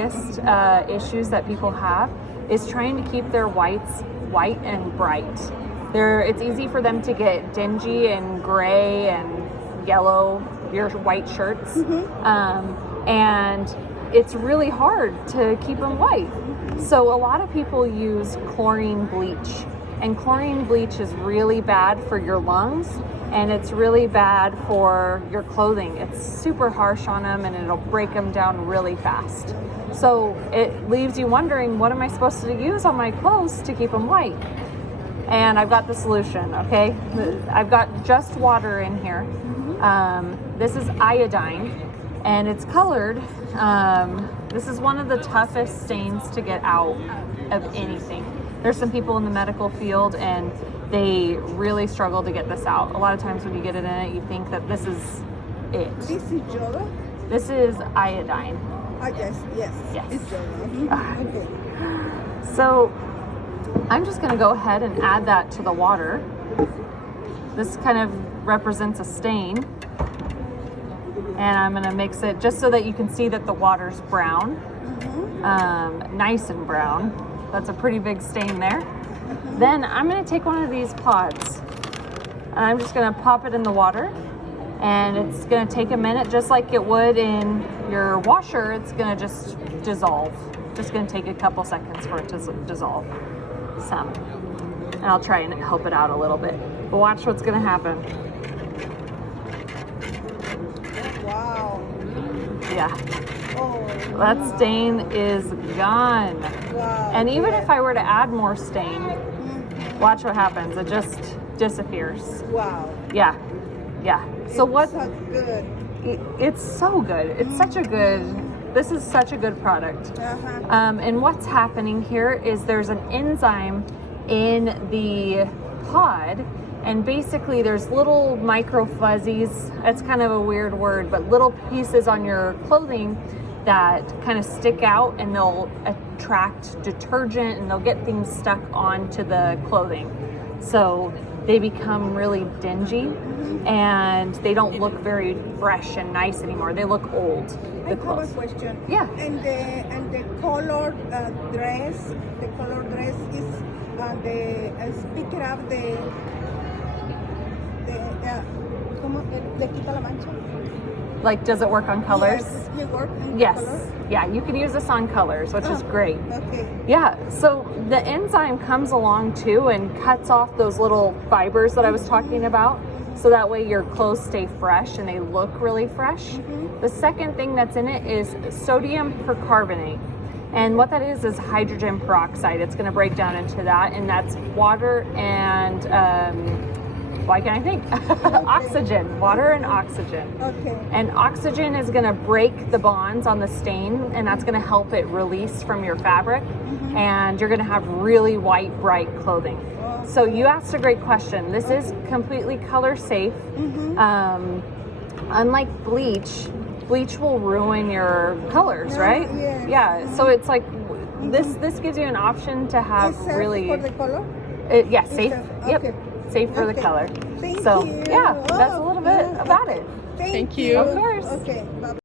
biggest issues that people have is trying to keep their whites white and bright. It's easy for them to get dingy and gray and yellow, your white shirts. And it's really hard to keep them white. So a lot of people use chlorine bleach, and chlorine bleach is really bad for your lungs, and it's really bad for your clothing. It's super harsh on them, and it'll break them down really fast. So it leaves you wondering, what am I supposed to use on my clothes to keep them white? And I've got the solution, okay? I've got just water in here. This is iodine, and it's colored. This is one of the toughest stains to get out of anything. There's some people in the medical field and they really struggle to get this out. A lot of times when you get it in it, you think that this is it. This is Yoda? This is iodine. Yes. It's Yoda. Okay. So I'm just gonna go ahead and add that to the water. This kind of represents a stain. And I'm gonna mix it just so that you can see that the water's brown, nice and brown. That's a pretty big stain there. Then I'm gonna take one of these pods and I'm just gonna pop it in the water, and it's gonna take a minute, just like it would in your washer. It's gonna just dissolve. Just gonna take a couple seconds for it to dissolve some. And I'll try and help it out a little bit. But watch what's gonna happen. Wow. Yeah. Oh, That stain is gone. wow. And even if I were to add more stain, watch what happens. It just disappears. Wow. Yeah. So what? So good. It's so good. It's such a good. This is such a good product. And what's happening here is there's an enzyme in the pod. And basically there's little micro fuzzies, it's kind of a weird word, but little pieces on your clothing that kind of stick out, and they'll attract detergent and they'll get things stuck onto the clothing. So they become really dingy and they don't look very fresh and nice anymore. They look old. I have a question. Yeah. And the colored dress, is speaking of ¿cómo le quita la mancha? Like, does it work on colors? Yes, you work on Yes. colors? Yeah, you can use this on colors, which is great. Okay. Yeah, so the enzyme comes along too and cuts off those little fibers that I was talking about, so that way your clothes stay fresh and they look really fresh. The second thing that's in it is sodium percarbonate. And what that is hydrogen peroxide. It's going to break down into that, and that's water and why can't I think? Oxygen, water and oxygen. Okay. And oxygen is gonna break the bonds on the stain, and that's gonna help it release from your fabric, and you're gonna have really white, bright clothing. So you asked a great question. This is completely color safe. Unlike bleach will ruin your colors, right? Yes. Yeah, so it's like, this gives you an option to have Is really... for the color? Yeah, safe. Yep. Okay. Safe for the color. Thank So you. yeah, that's a little bit about it. Thank you. Of course. Okay. Bye.